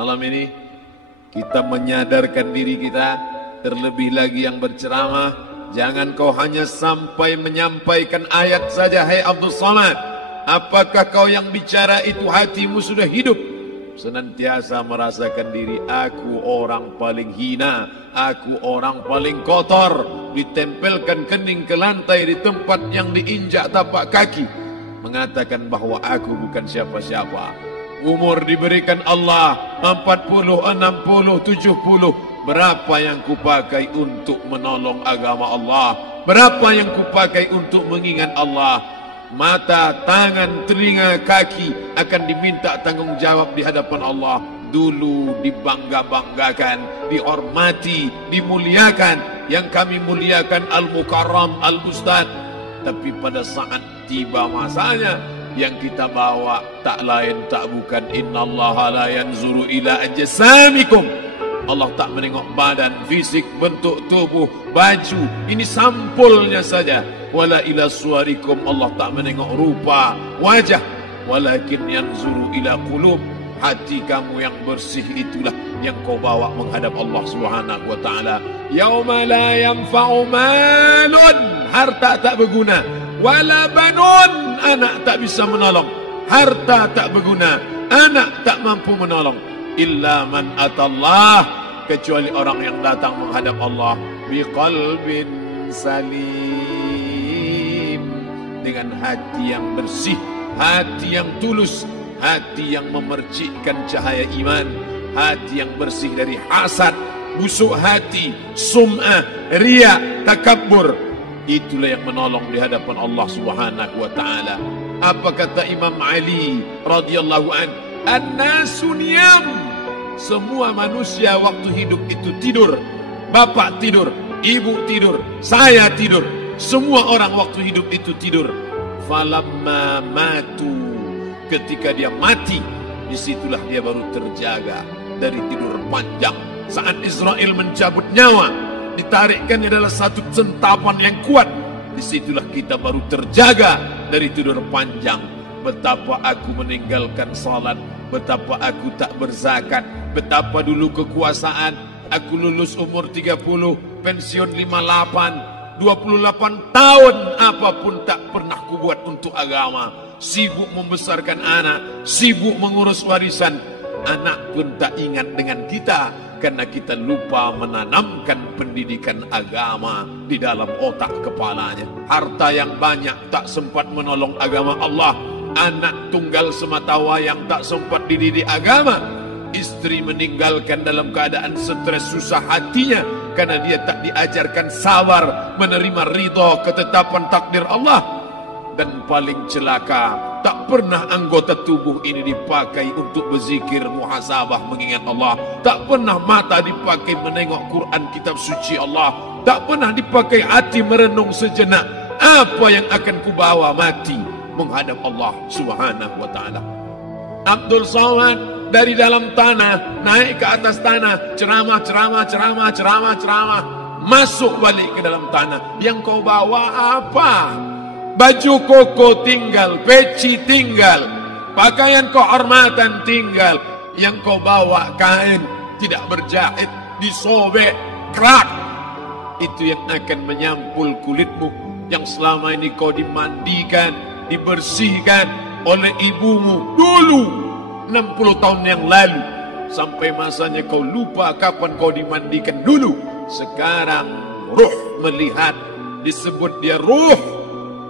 Malam ini kita menyadarkan diri kita, terlebih lagi yang berceramah, jangan kau hanya sampai menyampaikan ayat saja. Hai Abdul Samad, apakah kau yang bicara itu hatimu sudah hidup? Senantiasa merasakan diri, aku orang paling hina, aku orang paling kotor, ditempelkan kening ke lantai di tempat yang diinjak tapak kaki, mengatakan bahwa aku bukan siapa-siapa. Umur diberikan Allah 40, 60, 70. Berapa yang kupakai untuk menolong agama Allah? Berapa yang kupakai untuk mengingat Allah? Mata, tangan, telinga, kaki akan diminta tanggung jawab di hadapan Allah. Dulu dibangga-banggakan, dihormati, dimuliakan. Yang kami muliakan Al-Mukarram, Al-Ustaz. Tapi pada saat tiba masanya, yang kita bawa tak lain tak bukan innallaha la yanzuru ila ajsamikum. Allah tak menengok badan, fisik, bentuk tubuh, baju. Ini sampulnya saja. Wala ila suwarikum, Allah tak menengok rupa, wajah. Walakin yanzuru ila qulub. Hati kamu yang bersih itulah yang kau bawa menghadap Allah Subhanahu wa taala. Yauma la yanfa'u malun, harta tak berguna, wala banun, anak tak bisa menolong. Harta tak berguna, anak tak mampu menolong. Illa man atallah, kecuali orang yang datang menghadap Allah biqalbin salim, dengan hati yang bersih, hati yang tulus, hati yang memercikkan cahaya iman, hati yang bersih dari hasad, busuk hati, sum'ah, riya, takabbur. Itulah yang menolong di hadapan Allah Subhanahu wa taala. Apa kata Imam Ali radhiyallahu an? An-nasu niyam. Semua manusia waktu hidup itu tidur. Bapak tidur, ibu tidur, saya tidur. Semua orang waktu hidup itu tidur. Falamma matu, ketika dia mati, disitulah dia baru terjaga dari tidur panjang. Saat Israel mencabut nyawa, ditarikkan adalah satu centapan yang kuat. Disitulah kita baru terjaga dari tidur panjang. Betapa aku meninggalkan salat, betapa aku tak berzakat, betapa dulu kekuasaan. Aku lulus umur 30, pensiun 58, 28 tahun, apapun tak pernah kubuat untuk agama. Sibuk membesarkan anak, sibuk mengurus warisan. Anak pun tak ingat dengan kita, karena kita lupa menanamkan pendidikan agama di dalam otak kepalanya. Harta yang banyak tak sempat menolong agama Allah. Anak tunggal semata wayang tak sempat dididik agama. Istri meninggalkan dalam keadaan stres susah hatinya, karena dia tak diajarkan sabar menerima ridha ketetapan takdir Allah. Dan paling celaka, tak pernah anggota tubuh ini dipakai untuk berzikir, muhasabah, mengingat Allah. Tak pernah mata dipakai menengok Quran, kitab suci Allah. Tak pernah dipakai hati merenung sejenak, apa yang akan kubawa mati menghadap Allah Subhanahu wa taala. Abdul Samad dari dalam tanah naik ke atas tanah, ceramah, masuk balik ke dalam tanah. Yang kau bawa apa? Baju koko tinggal, peci tinggal, pakaian kehormatan tinggal. Yang kau bawa kain tidak berjahit, disobek, kerak. Itu yang akan menyampul kulitmu, yang selama ini kau dimandikan, dibersihkan oleh ibumu dulu 60 tahun yang lalu. Sampai masanya kau lupa kapan kau dimandikan dulu. Sekarang ruh melihat, disebut dia ruh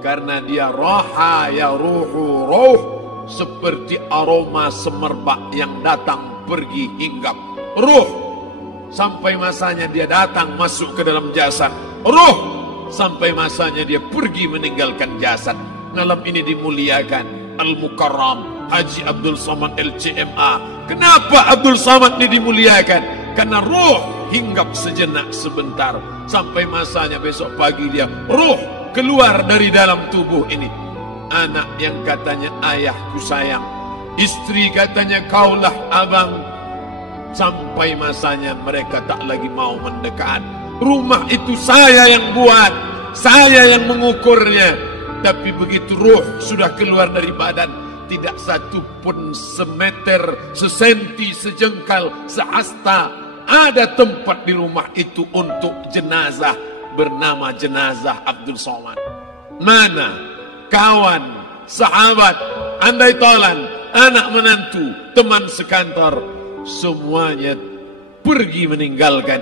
karena dia raha ya ruhu ruh, seperti aroma semerbak yang datang pergi hinggap. Ruh sampai masanya dia datang masuk ke dalam jasad. Ruh sampai masanya dia pergi meninggalkan jasad. Malam ini dimuliakan Al-Mukarram Haji Abdul Samad LCMA. Kenapa Abdul Samad ini dimuliakan? Karena ruh hinggap sejenak sebentar, sampai masanya besok pagi dia ruh keluar dari dalam tubuh ini. Anak yang katanya ayahku sayang, istri katanya kaulah abang, sampai masanya mereka tak lagi mau mendekat. Rumah itu saya yang buat, saya yang mengukurnya. Tapi begitu ruh sudah keluar dari badan, tidak satu pun semeter, sesenti, sejengkal, sehasta ada tempat di rumah itu untuk jenazah bernama jenazah Abdul Somad. Mana kawan, sahabat, andai tolan, anak menantu, teman sekantor, semuanya pergi meninggalkan.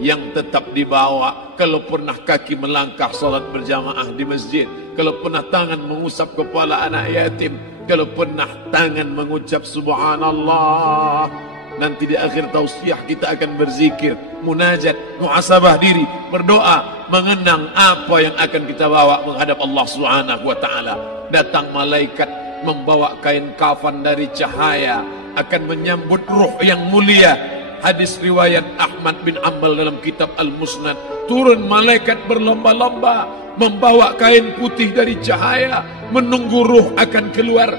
Yang tetap dibawa, kalau pernah kaki melangkah salat berjamaah di masjid, kalau pernah tangan mengusap kepala anak yatim, kalau pernah tangan mengucap subhanallah. Nanti di akhir tausiah kita akan berzikir, munajat, muhasabah diri, berdoa, mengenang apa yang akan kita bawa menghadap Allah Subhanahu wa taala. Datang malaikat membawa kain kafan dari cahaya, akan menyambut ruh yang mulia. Hadis riwayat Ahmad bin Ambal dalam kitab Al-Musnad, turun malaikat berlomba-lomba membawa kain putih dari cahaya, menunggu ruh akan keluar.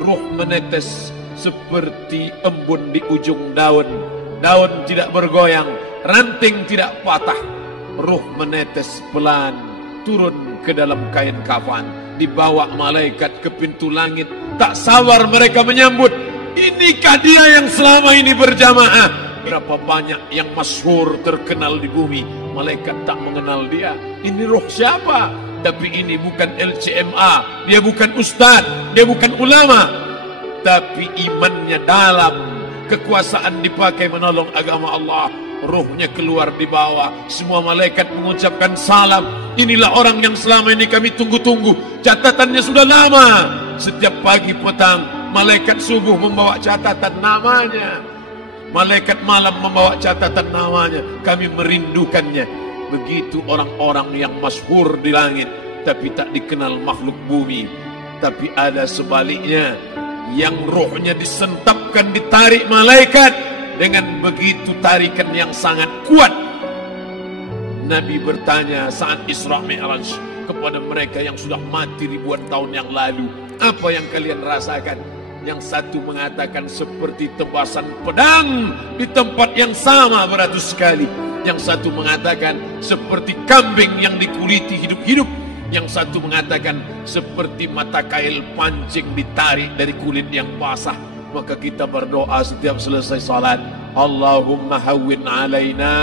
Ruh menetes seperti embun di ujung daun. Daun tidak bergoyang, ranting tidak patah. Ruh menetes pelan turun ke dalam kain kafan, dibawa malaikat ke pintu langit. Tak sabar mereka menyambut. Inikah dia yang selama ini berjamaah? Berapa banyak yang masyhur terkenal di bumi, malaikat tak mengenal dia. Ini roh siapa? Tapi ini bukan LCMA, dia bukan ustaz, dia bukan ulama, tapi imannya dalam, kekuasaan dipakai menolong agama Allah. Rohnya keluar di bawah, semua malaikat mengucapkan salam. Inilah orang yang selama ini kami tunggu-tunggu, catatannya sudah lama. Setiap pagi petang, malaikat subuh membawa catatan namanya, malaikat malam membawa catatan namanya. Kami merindukannya. Begitu orang-orang yang masyhur di langit, tapi tak dikenal makhluk bumi. Tapi ada sebaliknya, yang rohnya disentapkan, ditarik malaikat dengan begitu tarikan yang sangat kuat. Nabi bertanya saat Isra Mi'raj kepada mereka yang sudah mati ribuan tahun yang lalu, apa yang kalian rasakan? Yang satu mengatakan seperti tebasan pedang di tempat yang sama beratus kali. Yang satu mengatakan seperti kambing yang dikuliti hidup-hidup. Yang satu mengatakan seperti mata kail pancing ditarik dari kulit yang basah. Maka kita berdoa setiap selesai salat, Allahumma hawwin alaina,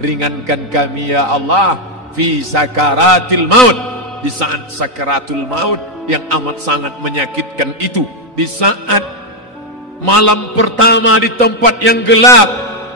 ringankan kami ya Allah, fi sakaratil maut, di saat sakaratul maut yang amat sangat menyakitkan itu, di saat malam pertama di tempat yang gelap,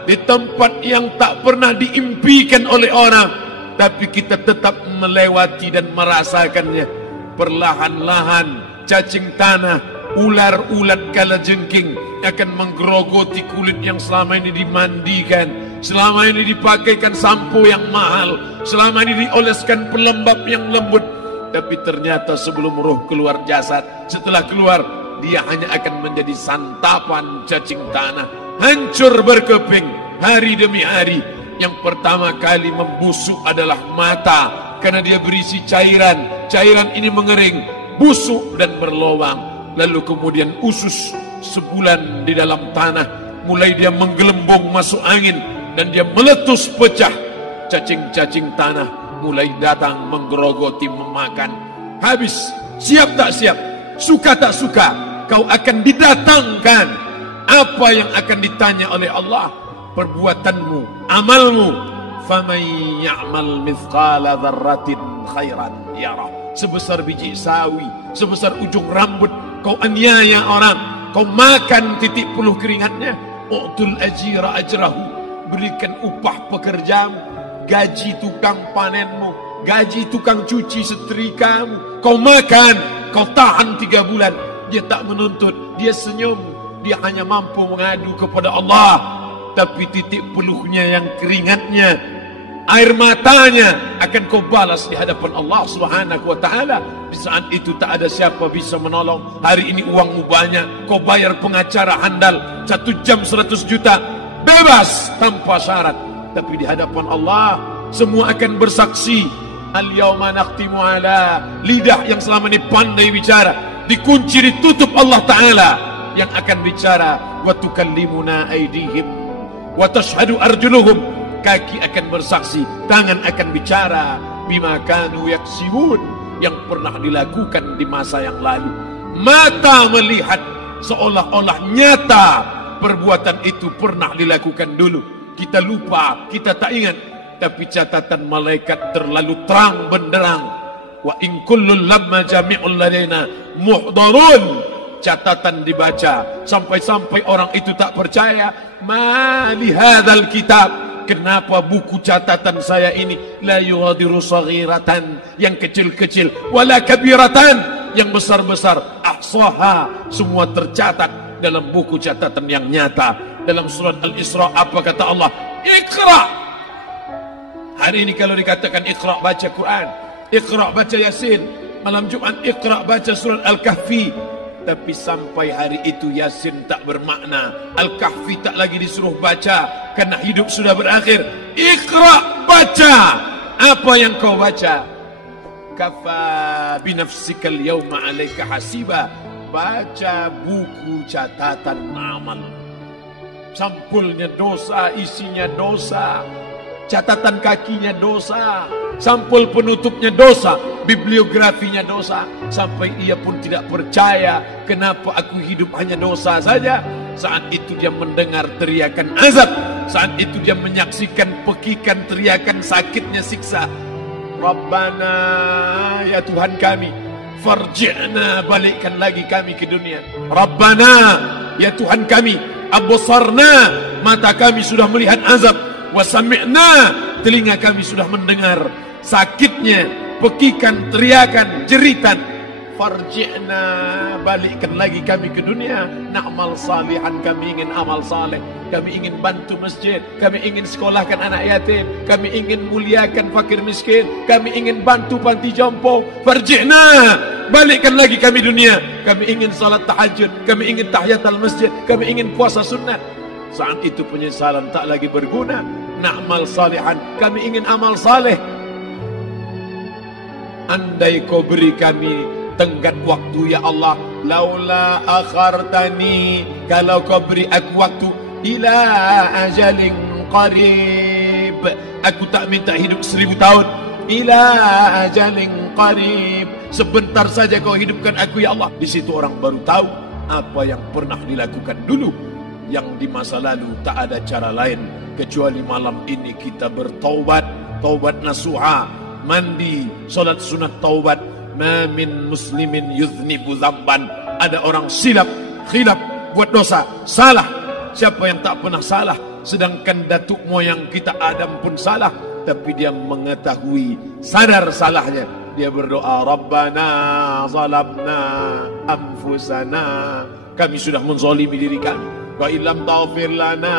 di tempat yang tak pernah diimpikan oleh orang, tapi kita tetap melewati dan merasakannya. Perlahan-lahan cacing tanah, ular-ulat kalajengking akan menggerogoti kulit yang selama ini dimandikan, selama ini dipakaikan sampo yang mahal, selama ini dioleskan pelembab yang lembut. Tapi ternyata sebelum roh keluar jasad, setelah keluar, dia hanya akan menjadi santapan cacing tanah, hancur berkeping hari demi hari. Yang pertama kali membusuk adalah mata, karena dia berisi cairan. Cairan ini mengering, busuk dan berlubang. Lalu kemudian usus sebulan di dalam tanah, mulai dia menggelembung masuk angin dan dia meletus pecah. Cacing-cacing tanah mulai datang menggerogoti, memakan. Habis, siap tak siap, suka tak suka, kau akan didatangkan. Apa yang akan ditanya oleh Allah? Perbuatanmu, amalmu. Faman ya'mal mithqala dzarratin khairan yarah. Sebesar biji sawi, sebesar ujung rambut, kau aniaya orang, kau makan titik puluh keringatnya. U'tul ajira ajrahu, berikan upah pekerjamu, gaji tukang panenmu, gaji tukang cuci setrikamu. Kau makan, kau tahan 3 bulan. Dia tak menuntut, dia senyum, dia hanya mampu mengadu kepada Allah. Tapi titik peluhnya yang keringatnya, air matanya akan kau balas di hadapan Allah Subhanahu wa taala. Di saat itu tak ada siapa bisa menolong. Hari ini uangmu banyak, kau bayar pengacara handal 1 jam 100 juta, bebas tanpa syarat. Tapi di hadapan Allah semua akan bersaksi. Al-yawma nakhtimu ala, lidah yang selama ini pandai bicara dikunci, ditutup Allah taala yang akan bicara. Wa tukallimuna aydihim wa tashhadu arjuluhum, kaki akan bersaksi, tangan akan bicara. Bima kanu yaksibun, yang pernah dilakukan di masa yang lalu. mata melihat, seolah-olah nyata perbuatan itu pernah dilakukan dulu. Kita lupa, kita tak ingat, tapi catatan malaikat terlalu terang benderang. Wa in kullun lamma jami'ul ladaina muhdharun. Catatan dibaca sampai-sampai orang itu tak percaya. Ma li hadzal kitab, kenapa buku catatan saya ini la yughadiru saghiratan, yang kecil-kecil, wala kabiratan, yang besar-besar, ahsaha, semua tercatat dalam buku catatan yang nyata. Dalam surat Al-Isra apa kata Allah? Iqra. Hari ini kalau dikatakan Iqra baca Quran, Iqra baca Yasin, malam Jumat Iqra baca surat Al-Kahfi, tapi sampai hari itu Yasin tak bermakna, Al-Kahfi tak lagi disuruh baca karena hidup sudah berakhir. Iqra, baca. Apa yang kau baca? Kafa binafsikal yawma alaika hasiba. Baca buku catatan amal. Sampulnya dosa, isinya dosa. Catatan kakinya dosa, sampul penutupnya dosa, bibliografinya dosa. Sampai ia pun tidak percaya, kenapa aku hidup hanya dosa saja. Saat itu dia mendengar teriakan azab, saat itu dia menyaksikan pekikan teriakan sakitnya siksa. Rabbana, ya Tuhan kami, farji'na, balikkan lagi kami ke dunia. Rabbana, ya Tuhan kami, absarna, mata kami sudah melihat azab, wasami'na, telinga kami sudah mendengar sakitnya, pekikan, teriakan, jeritan. Farji'na, balikkan lagi kami ke dunia. Na'mal salihan, kami ingin amal saleh, kami ingin bantu masjid, kami ingin sekolahkan anak yatim, kami ingin muliakan fakir miskin, kami ingin bantu panti jompo. Farji'na, balikkan lagi kami dunia. Kami ingin salat tahajud, kami ingin tahiyatul masjid, kami ingin puasa sunnah. Saat itu penyesalan tak lagi berguna. Na'mal salihan, kami ingin amal saleh. Andai kau beri kami tenggat waktu ya Allah, laula akhartani, kalau kau beri aku waktu, ila ajalin qarib, aku tak minta hidup 1000 tahun, ila ajalin qarib, sebentar saja kau hidupkan aku ya Allah. Di situ orang baru tahu apa yang pernah dilakukan dulu, yang di masa lalu. Tak ada cara lain kecuali malam ini kita bertaubat, taubat nasuha, mandi, solat sunat taubat. Ma min muslimin yuznibu dzamban, ada orang silap, khilaf, buat dosa, salah. Siapa yang tak pernah salah? Sedangkan datuk moyang kita Adam pun salah, tapi dia mengetahui, sadar salahnya. Dia berdoa, Rabbana zalamna anfusana, kami sudah menzalimi diri kami. Wa illam taghfir lana,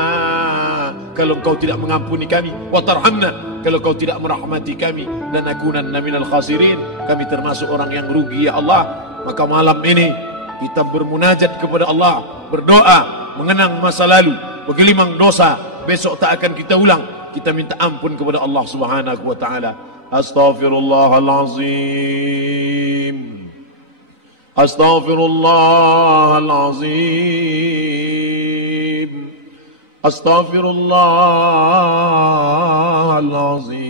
kalau kau tidak mengampuni kami, wa tarhamna, kalau kau tidak merahmati kami, lanakunanna minal khasirin, kami termasuk orang yang rugi ya Allah. Maka malam ini kita bermunajat kepada Allah, berdoa, mengenang masa lalu, bergelimang dosa, besok tak akan kita ulang. Kita minta ampun kepada Allah Subhanahu wa taala. Astaghfirullahalazim, astaghfirullahalazim, astaghfirullahalazim.